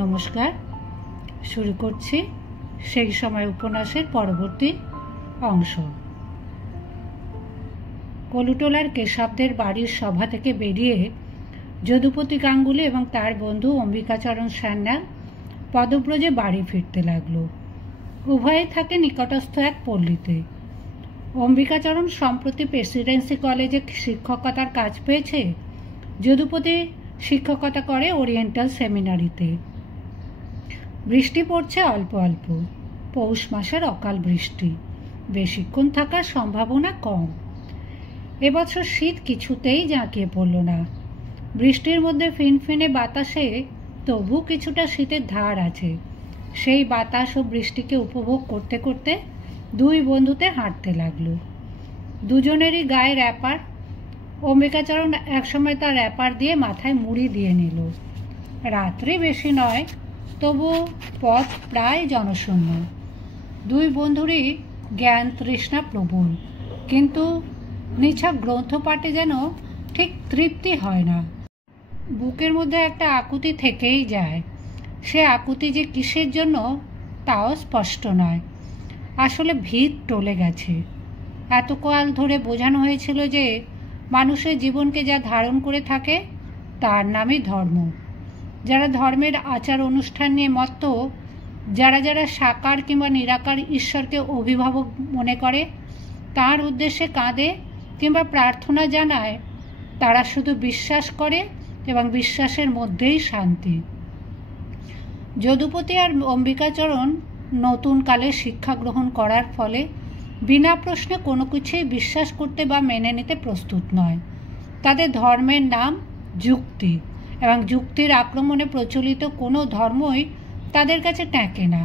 নমস্কার, শুরু করছি সেই সময় উপন্যাসের পরবর্তী অংশ। কলুটোলার কেশবদের বাড়ির সভা থেকে বেরিয়ে যদুপতি গাঙ্গুলি এবং তার বন্ধু অম্বিকাচরণ সান্যাল পদব্রজে বাড়ি ফিরতে লাগল। উভয়ে থাকে নিকটস্থ এক পল্লীতে। অম্বিকাচরণ সম্প্রতি প্রেসিডেন্সি কলেজে শিক্ষকতার কাজ পেয়েছে। যদুপতি শিক্ষকতা করে ওরিয়েন্টাল সেমিনারিতে। বৃষ্টি পড়ছে অল্প অল্প, পৌষ মাসের অকাল বৃষ্টি, বেশিক্ষণ থাকার সম্ভাবনা কম। এবছর শীত কিছুতেই জাঁকিয়ে পড়ল না। বৃষ্টির মধ্যে ফিনফিনে বাতাসে তবু কিছুটা শীতের ধার আছে। সেই বাতাস ও বৃষ্টিকে উপভোগ করতে করতে দুই বন্ধুতে হাঁটতে লাগলো। দুজনেরই গায়ে র্যাপার। অম্বিকাচরণ একসময় তার র্যাপার দিয়ে মাথায় মুড়ি দিয়ে নিল। রাত্রি বেশি নয়, তবু পথ প্রায় জনশূন্য। দুই বন্ধুরই জ্ঞান তৃষ্ণা প্রবল, কিন্তু নিছক গ্রন্থপাঠে যেন ঠিক তৃপ্তি হয় না। বুকের মধ্যে একটা আকুতি থেকেই যায়। সে আকুতি যে কিসের জন্য তাও স্পষ্ট নয়। আসলে ভিত টলে গেছে। এতকাল ধরে বোঝানো হয়েছিল যে মানুষের জীবনকে যা ধারণ করে থাকে তার নামই ধর্ম। যারা ধর্মের আচার অনুষ্ঠান নিয়ে মত্ত, যারা যারা সাকার কিংবা নিরাকার ঈশ্বরকে অভিভাবক মনে করে, তার উদ্দেশ্যে কাঁদে কিংবা প্রার্থনা জানায়, তারা শুধু বিশ্বাস করে এবং বিশ্বাসের মধ্যেই শান্তি। যদুপতি আর অম্বিকাচরণ নতুন কালে শিক্ষা গ্রহণ করার ফলে বিনা প্রশ্নে কোনো কিছুই বিশ্বাস করতে বা মেনে নিতে প্রস্তুত নয়। তাদের ধর্মের নাম যুক্তি, এবং যুক্তির আক্রমণে প্রচলিত কোনো ধর্মই তাদের কাছে টেকে না।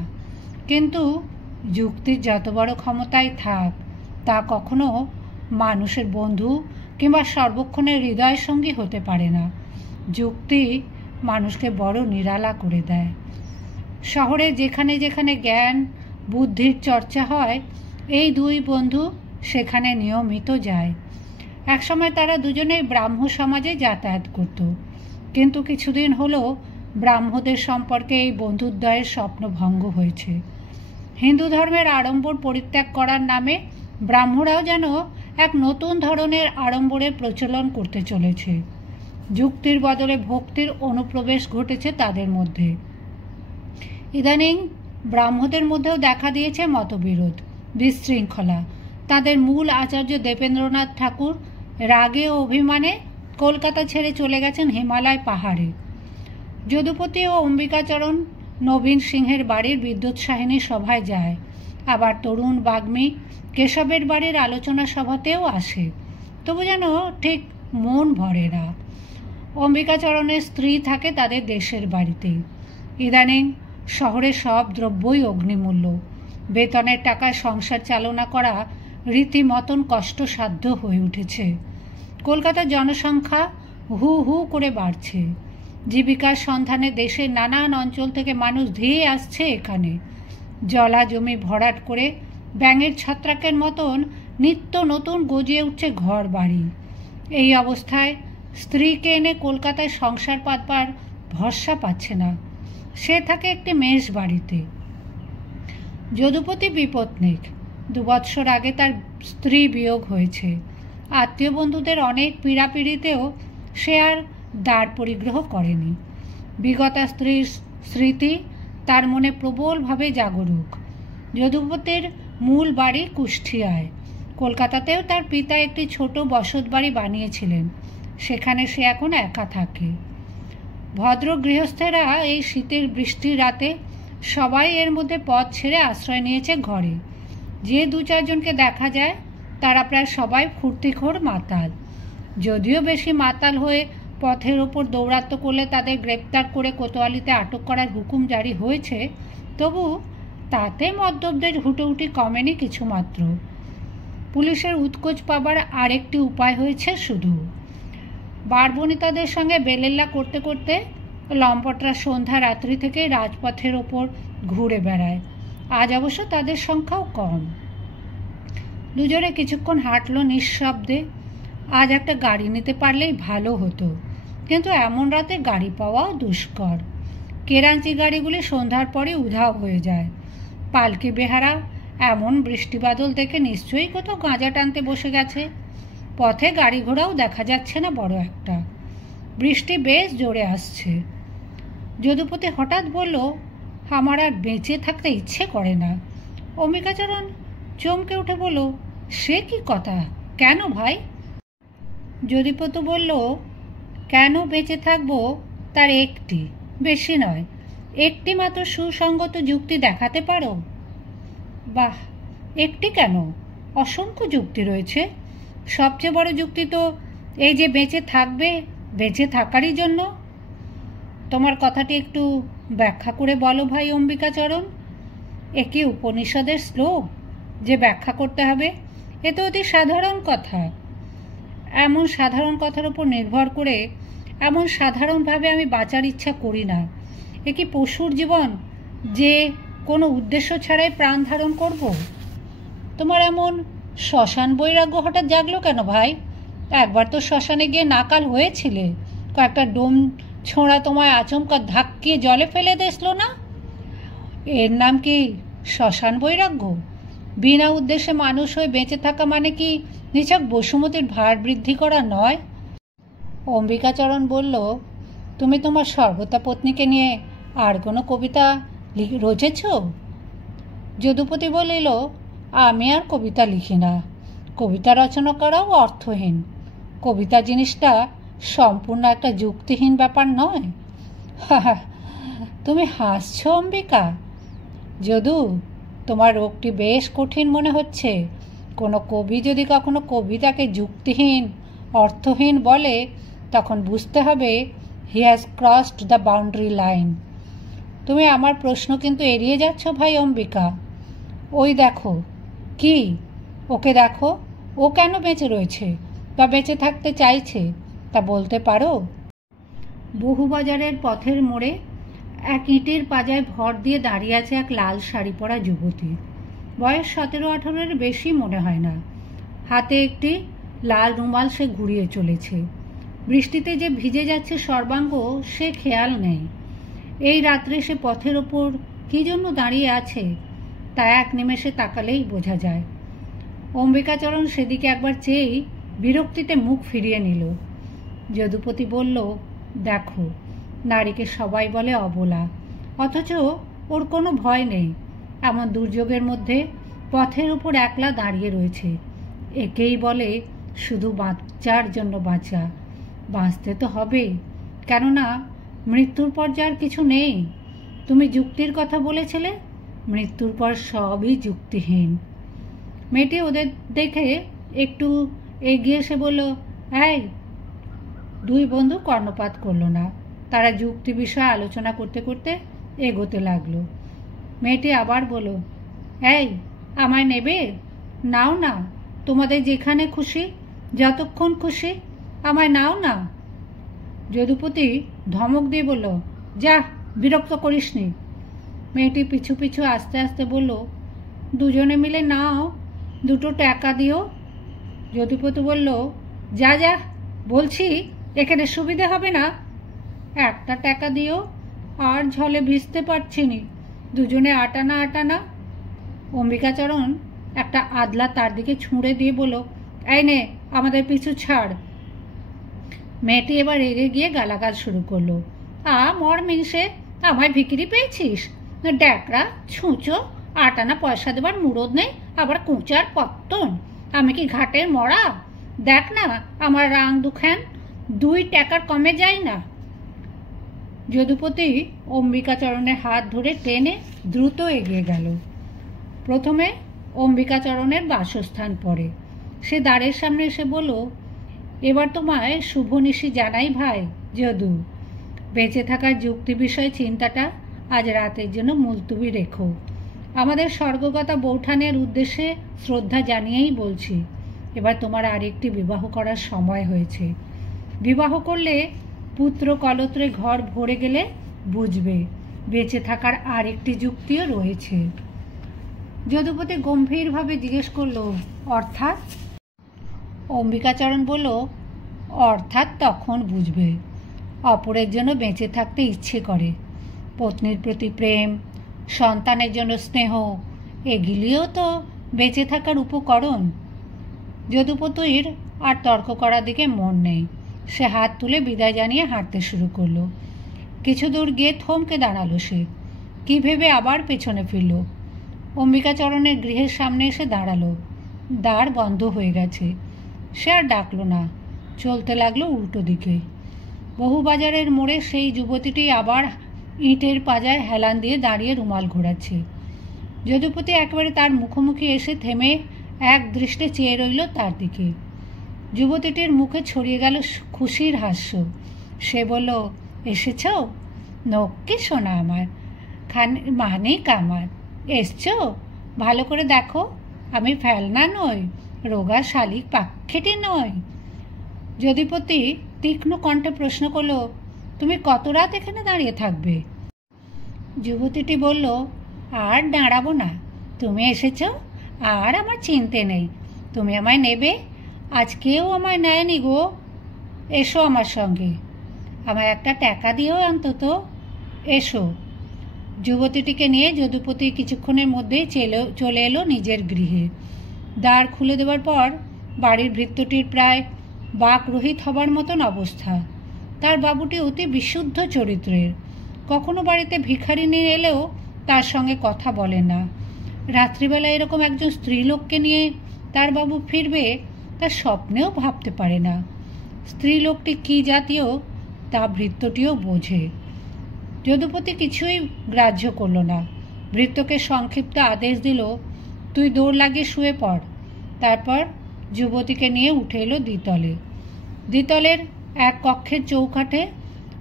কিন্তু যুক্তির যত বড় ক্ষমতাই থাক, তা কখনো মানুষের বন্ধু কিংবা সর্বক্ষণের হৃদয় সঙ্গী হতে পারে না। যুক্তি মানুষকে বড় নিরালা করে দেয়। শহরে যেখানে যেখানে জ্ঞান বুদ্ধির চর্চা হয়, এই দুই বন্ধু সেখানে নিয়মিত যায়। একসময় তারা দুজনেই ব্রাহ্ম সমাজে যাতায়াত করত, কিন্তু কিছুদিন হলো ব্রাহ্মদের সম্পর্কে এই বন্ধুদ্বয়ের স্বপ্ন ভঙ্গ হয়েছে। হিন্দু ধর্মের আড়ম্বর পরিত্যাগ করার নামে ব্রাহ্মরাও যেন এক নতুন ধরনের আড়ম্বরের প্রচলন করতে চলেছে। যুক্তির বদলে ভক্তির অনুপ্রবেশ ঘটেছে তাদের মধ্যে। ইদানিং ব্রাহ্মদের মধ্যেও দেখা দিয়েছে মতবিরোধ, বিশৃঙ্খলা। তাদের মূল আচার্য দেবেন্দ্রনাথ ঠাকুর রাগে ও অভিমানে কলকাতা ছেড়ে চলে গেছেন হিমালয় পাহাড়ে। যদুপতি ও অম্বিকাচরণ নবীন সিংহের বাড়ির বিদ্যুৎসাহিনী সভায় যায়, আবার তরুণ বাগ্মী কেশবের বাড়ির আলোচনা সভাতেও আসে। তবু যেন ঠিক মন ভরে না। অম্বিকাচরণের স্ত্রী থাকে তাদের দেশের বাড়িতে। ইদানিং শহরে সব দ্রব্যই অগ্নিমূল্য। বেতনের টাকায় সংসার চালনা করা রীতিমতন কষ্টসাধ্য হয়ে উঠেছে। কলকাতার জনসংখ্যা হু হু করে বাড়ছে। জীবিকার সন্ধানে দেশের নানান অঞ্চল থেকে মানুষ ধেয়ে আসছে এখানে। জলা জমি ভরাট করে ব্যাঙের ছত্রাকের মতন নিত্য নতুন গজিয়ে উঠছে ঘর বাড়ি। এই অবস্থায় স্ত্রীকে এনে কলকাতায় সংসার পাতবার ভরসা পাচ্ছে না। সে থাকে একটি মেষ বাড়িতে। যদুপতি বিপত্নিক। 2 বৎসর আগে তার স্ত্রী বিয়োগ হয়েছে। আত্মীয় বন্ধুদের অনেক পীড়াপিড়িতেও সে আর দ্বার পরিগ্রহ করেনি। বিগতা স্ত্রীর স্মৃতি তার মনে প্রবলভাবে জাগরুক। যদুপতির মূল বাড়ি কুষ্টিয়ায়। কলকাতাতেও তার পিতা একটি ছোট বসত বাড়ি বানিয়েছিলেন। সেখানে সে এখন একা থাকে। ভদ্র গৃহস্থেরা এই শীতের বৃষ্টির রাতে সবাই এর মধ্যে পথ ছেড়ে আশ্রয় নিয়েছে ঘরে। যে 2-4 জনকে দেখা যায়, তারা প্রায় সবাই ফুর্তিখোর মাতাল। যদিও বেশি মাতাল হয়ে পথের ওপর দৌরাত্ম্য করলে তাদের গ্রেপ্তার করে কোতোয়ালিতে আটক করার হুকুম জারি হয়েছে, তবু তাতে মদ্যপদের হুটোহুটি কমেনি কিছুমাত্র। পুলিশের উৎকোচ পাবার আরেকটি উপায় হয়েছে শুধু। বারবনিতাদের সঙ্গে বেলেল্লা করতে করতে লম্পটরা সন্ধ্যা রাত্রি থেকে রাজপথের ওপর ঘুরে বেড়ায়। আজ অবশ্য তাদের সংখ্যাও কম। দুজনে কিছুক্ষণ হাঁটলো নিঃশব্দে। আজ একটা গাড়ি নিতে পারলেই ভালো হতো, কিন্তু এমন রাতে গাড়ি পাওয়াও দুষ্কর। কেরাঞ্চি গাড়িগুলি সন্ধ্যার পরে উধাও হয়ে যায়। পালকি বেহারা এমন বৃষ্টিবাদল দেখে নিশ্চয়ই কোথাও গাঁজা টানতে বসে গেছে। পথে গাড়ি ঘোড়াও দেখা যাচ্ছে না বড় একটা। বৃষ্টি বেশ জোরে আসছে। যদুপতি হঠাৎ বলল, আমার আর বেঁচে থাকতে ইচ্ছে করে না। অম্বিকাচরণ চমকে উঠে বলল, সে কি কথা, কেন ভাই? যদুপতি বলল, কেন বেঁচে থাকবো তার একটি, বেশি নয়, একটি মাত্র সুসঙ্গত যুক্তি দেখাতে পারো? বাহ, একটি কেন, অসংখ্য যুক্তি রয়েছে। সবচেয়ে বড় যুক্তি তো এই যে বেঁচে থাকবে, বেঁচে থাকারই জন্য। তোমার কথাটি একটু ব্যাখ্যা করে বলো ভাই অম্বিকাচরণ। এ কি উপনিষদের শ্লোক যে ব্যাখ্যা করতে হবে? এ তো অতি সাধারণ কথা। এমন সাধারণ কথার উপর নির্ভর করে এমন সাধারণভাবে আমি বাঁচার ইচ্ছা করি না। এ কি পশুর জীবন যে কোনো উদ্দেশ্য ছাড়াই প্রাণ ধারণ করব? তোমার এমন শ্মশান বৈরাগ্য হঠাৎ জাগলো কেন ভাই? একবার তো শ্মশানে গিয়ে নাকাল হয়েছিলে, কয়েকটা ডোম ছোঁড়া তোমায় আচমকা ধাক্কিয়ে জলে ফেলে দিসলো না? এর নাম কি শ্মশান বৈরাগ্য? বিনা উদ্দেশ্যে মানুষ হয়ে বেঁচে থাকা মানে কি নিছক বসুমতীর ভার বৃদ্ধি করা নয়? অম্বিকাচরণ বলল, তুমি তোমার সর্বতা পত্নীকে নিয়ে আর কোনো কবিতা রচেছ? যদুপতি বলিল, আমি আর কবিতা লিখি না। কবিতা রচনা করাও অর্থহীন। কবিতা জিনিসটা সম্পূর্ণ একটা যুক্তিহীন ব্যাপার নয়। তুমি হাসছ অম্বিকা? যদু, তোমার রোগটি বেশ কঠিন মনে হচ্ছে। কোনো কবি যদি কখনো কবিতাকে যুক্তিহীন, অর্থহীন বলে, তখন বুঝতে হবে he has crossed the boundary line. তুমি আমার প্রশ্ন কিন্তু এড়িয়ে যাচ্ছ ভাই অম্বিকা। ওই দেখো। কি? ওকে দেখো। ও কেন বেঁচে রয়েছে বা বেঁচে থাকতে চাইছে তা বলতে পারো? বহুবাজারের পথের মোড়ে এক ইটের পাজায় ভর দিয়ে দাঁড়িয়ে আছে এক লাল শাড়ি পরা যুবতী। বয়স 17-18-এর বেশি মনে হয় না। হাতে একটি লাল রুমাল সে ঘুরিয়ে চলেছে। বৃষ্টিতে যে ভিজে যাচ্ছে সর্বাঙ্গ সে খেয়াল নেই। এই রাত্রে সে পথের ওপর কী জন্য দাঁড়িয়ে আছে তা এক নিমেষে তাকালেই বোঝা যায়। অম্বিকাচরণ সেদিকে একবার চেয়েই বিরক্তিতে মুখ ফিরিয়ে নিল। যদুপতি বলল, দেখো, নারীকে সবাই বলে অবলা, অথচ ওর কোনো ভয় নেই। এমন দুর্যোগের মধ্যে পথের উপর একলা দাঁড়িয়ে রয়েছে। একেই বলে শুধু বাঁচার জন্য বাঁচা। বাঁচতে তো হবে, কেননা মৃত্যুর পর যার কিছু নেই। তুমি যুক্তির কথা বলেছিলে, মৃত্যুর পর সবই যুক্তিহীন। মেয়েটি ওদের দেখে একটু এগিয়ে এসে বলল, এই। দুই বন্ধু কর্ণপাত করল না। তারা যুক্তি বিষয়ে আলোচনা করতে করতে এগোতে লাগলো। মেয়েটি আবার বলল, এই, আমায় নেবে? নাও না, তোমাদের যেখানে খুশি, যতক্ষণ খুশি, আমায় নাও না। যদুপতি ধমক দিয়ে বলল, যা, বিরক্ত করিস নি। মেয়েটি পিছু পিছু আস্তে আস্তে বলল, দুজনে মিলে নাও, 2 টাকা দিও। যদুপতি বলল, যা যা, বলছি এখানে সুবিধে হবে না। 1 টাকা দিও, আর ঝলে ভিজতে পারছি নি, দুজনে আটানা আটানা। অম্বিকাচরণ একটা আদলা তার দিকে ছুঁড়ে দিয়ে বলল, এই নে, আমাদের পিছু ছাড়। মেয়েটি এবার রেগে গিয়ে গালাগাল শুরু করলো। মর মিনসে, আমায় ভিকিরি পেয়েছিস? ড্যাকরা, ছুঁচো, আটানা পয়সা দেবার মুরদ নেই, আবার কুঁচার পত্তন। আমি কি ঘাটের মরা? দেখ না আমার রাং দুখান, 2 টাকার কমে যায় না। যদুপতি অম্বিকাচরণের হাত ধরে টেনে দ্রুত এগিয়ে গেল। প্রথমে অম্বিকাচরণের বাসস্থান পড়ে। সে দ্বারের সামনে এসে বলল, এবার তোমায় শুভনিশি জানাই ভাই যদু। বেঁচে থাকার যুক্তি বিষয় চিন্তাটা আজ রাতের জন্য মুলতুবি রেখো। আমাদের স্বর্গগতা বৌঠানের উদ্দেশ্যে শ্রদ্ধা জানিয়েই বলছি, এবার তোমার আরেকটি বিবাহ করার সময় হয়েছে। বিবাহ করলে পুত্র কলত্রে ঘর ভরে গেলে বুঝবে বেঁচে থাকার আরেকটি যুক্তিও রয়েছে। যদুপতি গম্ভীরভাবে জিজ্ঞেস করল, অর্থাৎ? অম্বিকাচরণ বলল, অর্থাৎ তখন বুঝবে। অপরের জন্য বেঁচে থাকতে ইচ্ছে করে, পত্নীর প্রতি প্রেম, সন্তানের জন্য স্নেহ, এগুলিও তো বেঁচে থাকার উপকরণ। যদুপতির আর তর্ক করার দিকে মন নেই। সে হাত তুলে বিদায় জানিয়ে হাঁটতে শুরু করলো। কিছু দূর গিয়ে থমকে দাঁড়ালো সে। কি ভেবে আবার পেছনে ফিরল। অম্বিকাচরণের গৃহের সামনে এসে দাঁড়ালো। দ্বার বন্ধ হয়ে গেছে। সে আর ডাকল না, চলতে লাগলো উল্টো দিকে। বহুবাজারের মোড়ে সেই যুবতীটি আবার ইঁটের পাজায় হেলান দিয়ে দাঁড়িয়ে রুমাল ঘোরাচ্ছে। যদুপতি একেবারে তার মুখোমুখি এসে থেমে এক দৃষ্টে চেয়ে রইল তার দিকে। যুবতীটির মুখে ছড়িয়ে গেল খুশির হাস্য। সে বলল, এসেছ? নক্কি শোনা আমার, মানিক আমার, এসছো? ভালো করে দেখো, আমি ফেলনা নই, রোগা শালিক পাখিটি নই। যদুপতি তীক্ষ্ণ কণ্ঠে প্রশ্ন করল, তুমি কত রাত এখানে দাঁড়িয়ে থাকবে? যুবতীটি বলল, আর দাঁড়াবো না, তুমি এসেছ, আর আমার চিনতে নেই। তুমি আমায় নেবে? আজ কেউ আমায় নেয়নি গো। এসো আমার সঙ্গে, আমায় একটা টাকা দিও অন্তত, এসো। যুবতীটিকে নিয়ে যদুপতি কিছুক্ষণের মধ্যেই চলে এলো নিজের গৃহে। দ্বার খুলে দেওয়ার পর বাড়ির ভৃত্যটির প্রায় বাকরহিত হবার মতন অবস্থা। তার বাবুটি অতি বিশুদ্ধ চরিত্রের। কখনো বাড়িতে ভিখারি নিয়ে এলেও তার সঙ্গে কথা বলে না। রাত্রিবেলা এরকম একজন স্ত্রীলোককে নিয়ে তার বাবু ফিরবে তা স্বপ্নেও ভাবতে পারে না। স্ত্রীলোকটি কী জাতীয় তা ভৃত্যটিও বোঝে। যদুপতি কিছুই গ্রাহ্য করল না। ভৃত্যকে সংক্ষিপ্ত আদেশ দিল, তুই দৌড় লাগিয়ে শুয়ে পড়। তারপর যুবতীকে নিয়ে উঠে এলো দ্বিতলে। দ্বিতলের এক কক্ষের চৌকাঠে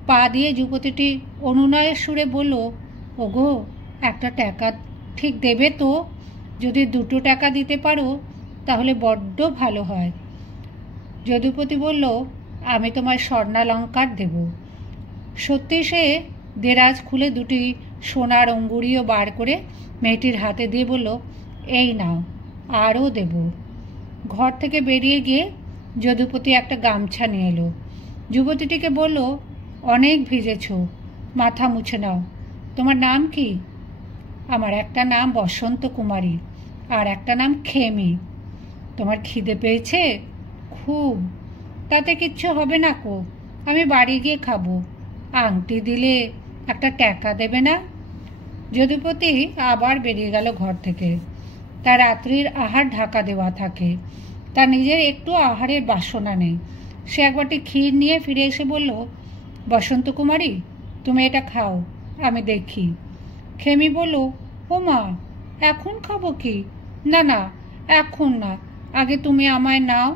পা দিয়ে যুবতীটি অনুনয়ের সুরে বলল, ওগো, একটা টাকা ঠিক দেবে তো? যদি 2 টাকা দিতে পারো তাহলে বড্ড ভালো হয়। যদুপতি বলল, আমি তোমায় স্বর্ণালঙ্কার দেব। সত্যি সে দেরাজ খুলে 2টি সোনার অঙ্গুরীও বার করে মেয়েটির হাতে দিয়ে বলল, এই নাও, আরও দেব। ঘর থেকে বেরিয়ে গিয়ে যদুপতি একটা গামছা নিয়ে এলো। যুবতীটিকে বলল, অনেক ভিজেছ, মাথা মুছে নাও। তোমার নাম কি? আমার একটা নাম বসন্ত কুমারী, আর একটা নাম খেমি। তোমার খিদে পেয়েছে? খুব। তাতে কিচ্ছু হবে না কো, আমি বাড়ি গিয়ে খাবো। আংটি দিলে একটা টাকা দেবে না? যদুপতি আবার বেরিয়ে গেল ঘর থেকে। তার রাত্রির আহার ঢাকা দেওয়া থাকে। তার নিজের একটু আহারের বাসনা নেই। সে একবারটি ক্ষীর নিয়ে ফিরে এসে বলল, বসন্ত কুমারী, তুমি এটা খাও, আমি দেখি। খেমি বলল, ও মা, এখন খাবো কি? না না, এখন না, আগে তুমি আমায় নাও।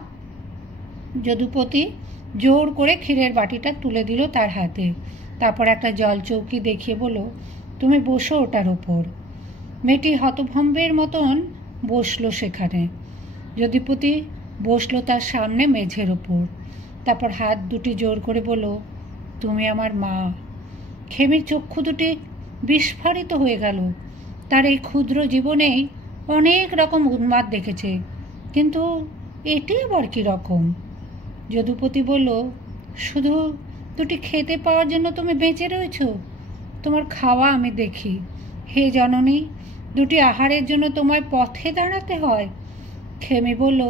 যদুপতি জোর করে ক্ষীরের বাটিটা তুলে দিল তার হাতে। তারপর একটা জল চৌকি দেখিয়ে বলল, তুমি বসো ওটার ওপর। মেয়েটি হতভম্বের মতন বসলো সেখানে। যদুপতি বসলো তার সামনে মেঝের ওপর। তারপর হাত দুটি জোর করে বলল, তুমি আমার মা। খেমির চক্ষু দুটি বিস্ফারিত হয়ে গেল। তার এই ক্ষুদ্র জীবনেই অনেক রকম উন্মাদ দেখেছে, কিন্তু এটি আবার কী রকম? যদুপতি বলল, শুধু 2টি খেতে পাওয়ার জন্য তুমি বেঁচে রয়েছ? তোমার খাওয়া আমি দেখি। হে জননী, 2টি আহারের জন্য তোমায় পথে দাঁড়াতে হয়। খেমি বলল,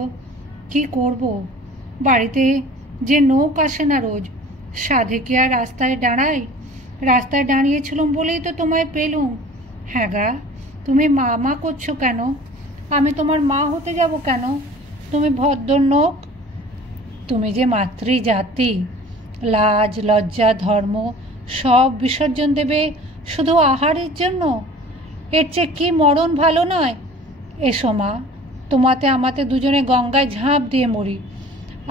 কি করব, বাড়িতে যে নৌক আসে না রোজ, সাধে কি আর রাস্তায় দাঁড়াই? রাস্তায় দাঁড়িয়েছিলাম বলেই তো তোমায় পেলুম। হ্যাঁ গা, তুমি মা মা করছো কেন? আমি তোমার মা হতে যাব কেন? তুমি ভদ্র নৌক। তুমি যে মাতৃজাতি, লাজ লজ্জা ধর্ম সব বিসর্জন দেবে শুধু আহারের জন্য? এর চেয়ে কি মরণ ভালো নয়? এসো মা, তোমাতে আমাতে দুজনে গঙ্গায় ঝাঁপ দিয়ে মরি।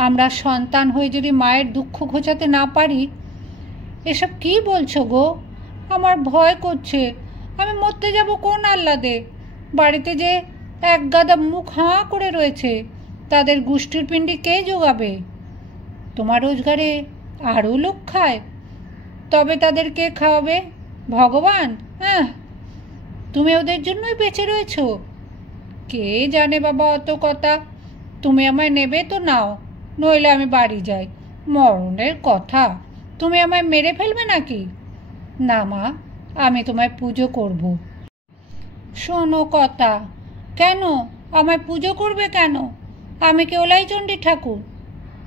আমরা সন্তান হয়ে যদি মায়ের দুঃখ ঘোচাতে না পারি। এসব কি বলছো গো? আমার ভয় করছে। আমি মরতে যাব কোন আহ্লাদে? বাড়িতে যে এক গাদা মুখ হাঁ করে রয়েছে, তাদের গোষ্ঠীর পিণ্ডি কে জোগাবে? তোমার রোজগারে আরও লোক খায়, তবে তাদের কে খাওয়াবে? ভগবান? হ্যাঁ, তুমি ওদের জন্যই বেঁচে রয়েছ? কে জানে বাবা অত কথা। তুমি আমায় নেবে তো নাও, নইলে আমি বাড়ি যাই। মরণের কথা, তুমি আমায় মেরে ফেলবে নাকি? না মা, আমি তোমায় পুজো করব। শোনো কথা, কেন আমায় পুজো করবে কেন? আমি কি ওলাইচণ্ডী ঠাকুর?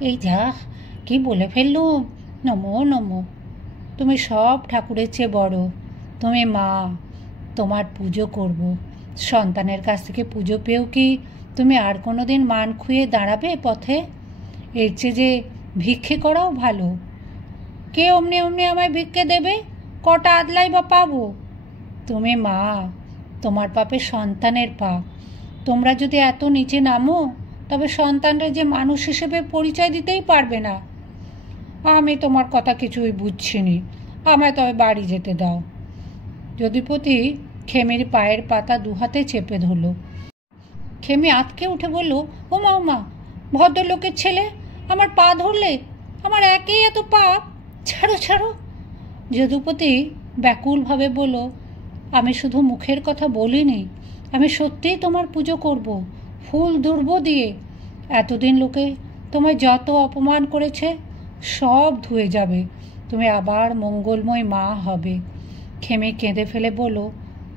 এই যা কি বলে ফেললুম। নমো নমো। তুমি সব ঠাকুরের চেয়ে বড়, তুমি মা, তোমার পুজো করব। সন্তানের কাছ থেকে পুজো পেয়েও কি তুমি আর কোনো দিন মান খুঁয়ে দাঁড়াবে পথে? এর চেয়ে যে ভিক্ষে করাও ভালো। কে অমনি অমনি আমায় ভিক্ষে দেবে? কটা আদলাই বা পাবো? তুমি মা, তোমার পাপে সন্তানের পাপ। তোমরা যদি এত নিচে নামো তবে সন্তানরা যে মানুষ হিসেবে পরিচয় দিতেই পারবে না। আমি তোমার কথা কিছুই বুঝছিনি, আমায় তবে বাড়ি যেতে দাও। যদুপতি খেমির পায়ের পাতা দুহাতে চেপে ধরল। খেমি আঁতকে উঠে বলল, ও মা, ভদ্রলোকের ছেলে, আমার পা ধরলে? আমার একেই এত পাপ, ছাড়ো ছাড়ো। যদুপতি ব্যাকুলভাবে বলল, আমি শুধু মুখের কথা বলিনি, আমি সত্যিই তোমার পুজো করব, ফুল দুর্ব দিয়ে। এতদিন লোকে তোমায় যত অপমান করেছে সব ধুয়ে যাবে, তুমি আবার মঙ্গলময় মা হবে। খেমে কেঁদে ফেলে বলল,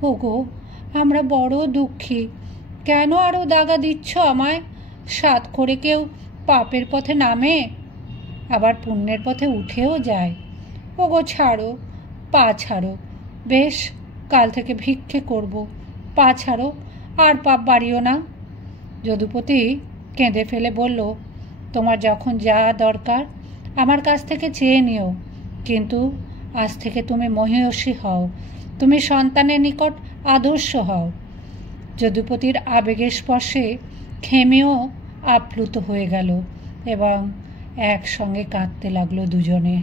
ওগো, আমরা বড় দুঃখী। কেন আরও দাগা দিচ্ছ আমায়? সাত করে কেউ পাপের পথে নামে, আবার পুণ্যের পথে উঠেও যায়। ওগো ছাড়ো, পা ছাড়ো। বেশ, কাল থেকে ভিক্ষে করব, পা ছাড়ো, আর পাপ বাড়িও না। যদুপতি কেঁদে ফেলে বলল, তোমার যখন যা দরকার আমার কাছ থেকে চেয়ে নিও, কিন্তু আজ থেকে তুমি মহিষী হও, তুমি সন্তানের নিকট আদর্শ হও। যদুপতির আবেগের স্পর্শে খেমেও আপ্লুত হয়ে গেল এবং একসঙ্গে কাঁদতে লাগলো দুজনে।